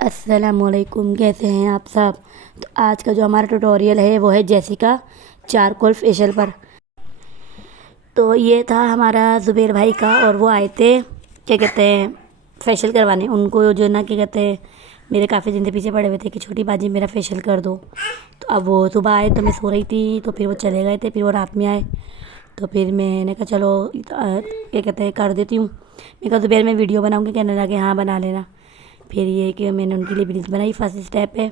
अस्सलामुअलैकुम, कैसे हैं आप सब। तो आज का जो हमारा ट्यूटोरियल है वो है जेसिका चारकोल फेशियल पर। तो ये था हमारा ज़ुबैर भाई का, और वो आए थे क्या कहते हैं फेशियल करवाने। उनको जो ना क्या कहते हैं मेरे काफ़ी दिन से पीछे पड़े हुए थे कि छोटी बाजी मेरा फेशियल कर दो। तो अब वो सुबह आए तो मैं सो रही थी, तो फिर वो चले गए थे, फिर वो रात में आए। तो फिर मैंने कहा चलो क्या कहते हैं कर देती हूँ। मैं कहा ज़ुबैर मैं वीडियो बनाऊँगी, कहने लगे हाँ बना लेना। फिर ये कि मैंने उनके लिए ब्लीच बनाई, फर्स्ट स्टेप है।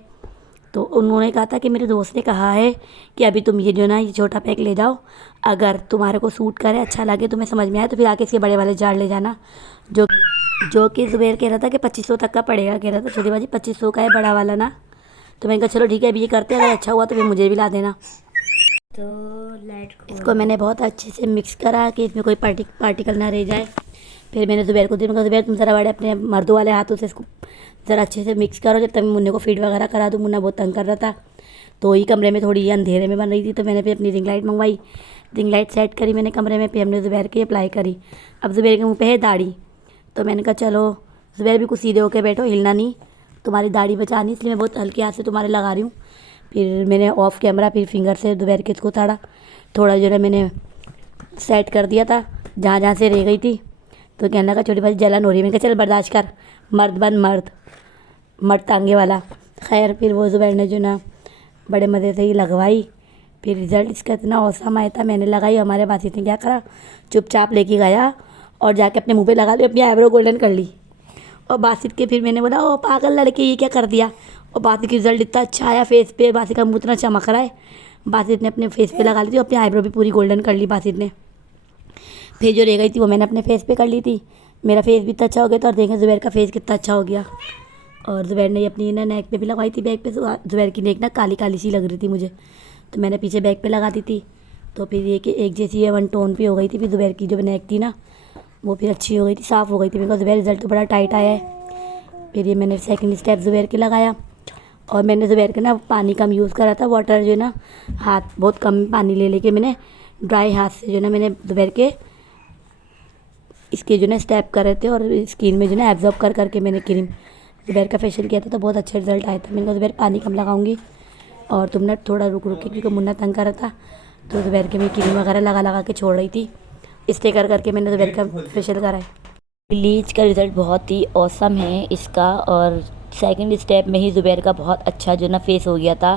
तो उन्होंने कहा था कि मेरे दोस्त ने कहा है कि अभी तुम ये जो ना ये छोटा पैक ले जाओ, अगर तुम्हारे को सूट करे, अच्छा लगे, तुम्हें समझ में आए तो फिर आके इसके बड़े वाले जार ले जाना। जो जो कि ज़ुबैर कह रहा था कि 2500 तक का पड़ेगा, कह रहा था छोटी बाजी 2500 का है, बड़ा वाला ना। तो मैंने कहा चलो ठीक है अभी ये करते हैं, अगर अच्छा हुआ तो फिर मुझे भी ला देना। तो इसको मैंने बहुत अच्छे से मिक्स करा कि इसमें कोई पार्टिकल ना रह जाए। फिर मैंने ज़ुबैर को दिया, ज़ुबैर तुम ज़रा बड़े अपने मर्दों वाले हाथों से इसको ज़रा अच्छे से मिक्स करो, जब तक मैं मुन्ने को फीड वगैरह करा दूँ। मुन्ना बहुत तंग कर रहा था, तो वही कमरे में थोड़ी अंधेरे में बन रही थी, तो मैंने फिर अपनी रिंग लाइट मंगवाई, रिंग लाइट सेट करी मैंने कमरे में। फिर हमने ज़ुबैर की अप्लाई करी। अब ज़ुबैर के मुँह पे है दाढ़ी, तो मैंने कहा चलो ज़ुबैर भी कुछ सीधे होकर बैठो, हिलना नहीं, तुम्हारी दाढ़ी बचानी, इसलिए मैं बहुत हल्के हाथ से तुम्हारे लगा रही हूँ। फिर मैंने ऑफ कैमरा फिर फिंगर से ज़ुबैर के इसको थोड़ा जो है मैंने सेट कर दिया था जहाँ जहाँ से रह गई थी। तो कहने लगा छोटी बाजी जलन हो रही है। मैंने कहा चल बर्दाश्त कर, मर्द बन मर्द, मर्द टांगे वाला। खैर फिर वो ज़ुबैर ने जो ना बड़े मज़े से ही लगवाई। फिर रिज़ल्ट इसका इतना औसम आया था, मैंने लगाई, हमारे बासित ने क्या करा, चुपचाप लेके गया और जाके अपने मुंह पे लगा ली, अपनी आईब्रो गोल्डन कर ली। और बासित के फिर मैंने बोला ओ पागल लड़के ये क्या कर दिया। और बासित का रिज़ल्ट इतना अच्छा आया फेस पे, बासित का मुँह इतना चमक रहा है। बासित ने अपने फेस पे लगा ली थी, अपनी आईब्रो भी पूरी गोल्डन कर ली बासित ने। फिर जो रह गई थी वो मैंने अपने फेस पे कर ली थी। मेरा फेस भी इतना अच्छा हो गया था, और देखें ज़ुबैर का फेस कितना अच्छा हो गया। और ज़ुबैर ने अपनी ना नेक पे भी लगवाई थी, बैक पे। ज़ुबैर की नेक ना काली काली सी लग रही थी मुझे, तो मैंने पीछे बैक पे लगा दी थी। तो फिर ये कि एक जैसी ये वन टोन पे हो गई थी। फिर ज़ुबैर की जो नेक थी ना वो फिर अच्छी हो गई थी, साफ़ हो गई थी। मेरे को ज़ुबैर रिज़ल्ट तो बड़ा टाइट आया है। फिर ये मैंने सेकंड स्टेप ज़ुबैर के लगाया, और मैंने ज़ुबैर के ना पानी कम यूज़ करा था, वाटर जो है ना हाथ बहुत कम पानी ले लेके मैंने ड्राई हाथ से जो ना मैंने ज़ुबैर के इसके जो ना स्टेप कर रहे थे, और स्किन में जो ना एब्जॉर्ब कर करके मैंने क्रीम ज़ुबैर का फेशियल किया था। तो बहुत अच्छा रिजल्ट आया था। मैंने कहा ज़ुबैर पानी कम लगाऊंगी, और तुम ना थोड़ा रुक रुक के, क्योंकि मुन्ना तंग कर रहा था, तो ज़ुबैर के मैं क्रीम वगैरह लगा लगा के छोड़ रही थी। स्टे कर करके मैंने ज़ुबैर का फेशियल कराया। ब्लीच का रिज़ल्ट बहुत ही औसम है इसका, और सेकंड स्टेप में ही ज़ुबैर का बहुत अच्छा जो ना फेस हो गया था।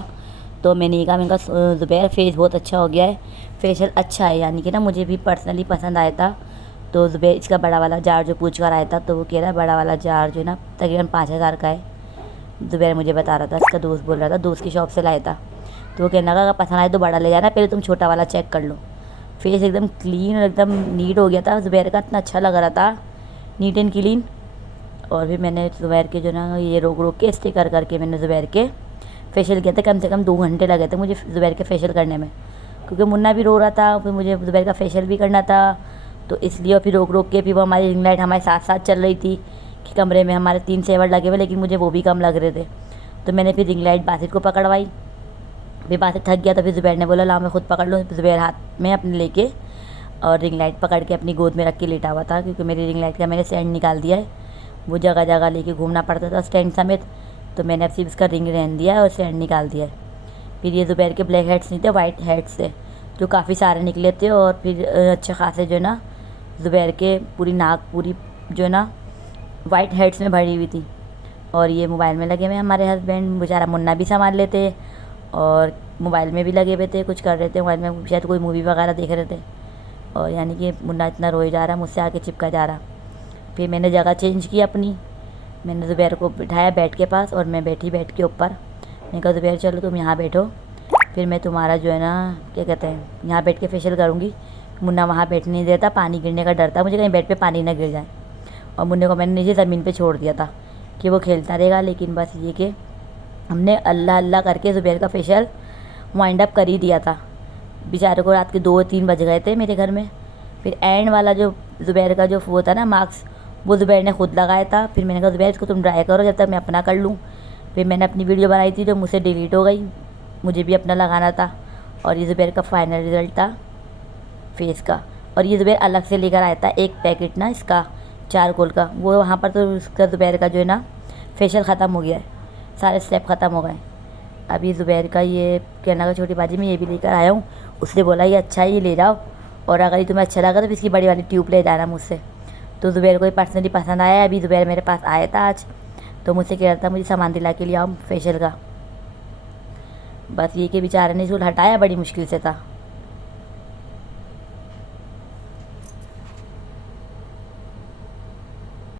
तो मैंने कहा, मैंने कहा ज़ुबैर फेस बहुत अच्छा हो गया है, फेशियल अच्छा है, यानी कि ना मुझे भी पर्सनली पसंद आया था। तो ज़ुबैर इसका बड़ा वाला जार जो पूछ कर आया था, तो वो कह रहा है बड़ा वाला जार जो है ना तकरीबन 5000 का है। ज़ुबैर मुझे बता रहा था, इसका दोस्त बोल रहा था, दोस्त की शॉप से लाया था। तो वो कहने लगा अगर पसंद आए तो बड़ा ले जाना, पहले तुम छोटा वाला चेक कर लो। फेस एकदम क्लीन और एकदम नीट हो गया था ज़ुबैर का, इतना अच्छा लग रहा था, नीट एंड क्लीन। और फिर मैंने ज़ुबैर के जो ना ये रोक रोक के स्टे कर करके मैंने ज़ुबैर के फेशियल किया था। कम से कम 2 घंटे लगे थे मुझे ज़ुबैर के फेशियल करने में, क्योंकि मुन्ना भी रो रहा था, फिर मुझे ज़ुबैर का फेशियल भी करना था, तो इसलिए। और फिर रोक रोक के फिर वो हमारी रिंग लाइट हमारे साथ साथ चल रही थी कि कमरे में हमारे 3 सेवर लगे हुए, लेकिन मुझे वो भी कम लग रहे थे। तो मैंने फिर रिंग लाइट बासित को पकड़वाई। फिर बासित थक गया, तो फिर ज़ुबैर ने बोला ला मैं खुद पकड़ लूँ। ज़ुबैर हाथ में अपने लेके और रिंग लाइट पकड़ के अपनी गोद में रख के लेटा हुआ था, क्योंकि मेरी रिंग लाइट का मैंने स्टैंड निकाल दिया है, वो जगह जगह लेके घूमना पड़ता था स्टैंड समेत। तो मैंने अब सिर्फ इसका रिंग रहने दिया है और स्टैंड निकाल दिया है। फिर ये ज़ुबैर के ब्लैक हेड्स नहीं थे, वाइट हेड्स थे, जो काफ़ी सारे निकले थे। और फिर अच्छे खासे जो है ना ज़ुबैर के पूरी नाक पूरी जो है ना वाइट हेड्स में भरी हुई थी। और ये मोबाइल में लगे हुए हमारे हस्बैंड, बेचारा मुन्ना भी संभाल लेते, और मोबाइल में भी लगे हुए थे, कुछ कर रहे थे मोबाइल में, शायद कोई मूवी वगैरह देख रहे थे। और यानी कि मुन्ना इतना रोए जा रहा, मुझसे आके चिपका जा रहा। फिर मैंने जगह चेंज की अपनी, मैंने ज़ुबैर को बिठाया बेड के पास, और मैं बैठी बेड के ऊपर। मैंने कहा ज़ुबैर चलो तुम यहाँ बैठो, फिर मैं तुम्हारा जो है ना क्या कहते हैं यहाँ बैठ के फेशियल करूँगी। मुन्ना वहाँ बैठने नहीं देता, पानी गिरने का डर था मुझे, कहीं बेड पे पानी ना गिर जाए। और मुन्ने को मैंने नीचे ज़मीन पे छोड़ दिया था कि वो खेलता रहेगा, लेकिन बस ये कि हमने अल्लाह अल्लाह करके ज़ुबैर का फेशियल वाइंड अप कर ही दिया था। बेचारे को रात के 2-3 बज गए थे मेरे घर में। फिर एंड वाला जो ज़ुबैर का जो वो था ना मार्क्स, वो ज़ुबैर ने खुद लगाया था। फिर मैंने कहा ज़ुबैर इसको तुम ड्राई करो जब तक मैं अपना कर लूँ। फिर मैंने अपनी वीडियो बनाई थी जो मुझसे डिलीट हो गई, मुझे भी अपना लगाना था। और ये ज़ुबैर का फाइनल रिज़ल्ट था फेस का। और ये ज़ुबैर अलग से लेकर आया था एक पैकेट ना इसका चारकोल का, वो वहाँ पर तो उसका ज़ुबैर का जो है ना फेशियल ख़त्म हो गया है, सारे स्टेप ख़त्म हो गए। अभी ज़ुबैर का ये कहना का छोटी बाजी मैं ये भी लेकर आया हूँ। उसने बोला ये अच्छा है, ये ले जाओ, और अगर ये तुम्हें अच्छा लगा तो इसकी बड़ी वाली ट्यूब ले जाना मुझसे। तो ज़ुबैर को ये पर्सनली पसंद आया है। अभी ज़ुबैर मेरे पास आया था आज, तो मुझसे कह रहा था मुझे सामान दिला के लिए आओ फेशियल का। बस ये कि बेचारे ने इसको हटाया बड़ी मुश्किल से था।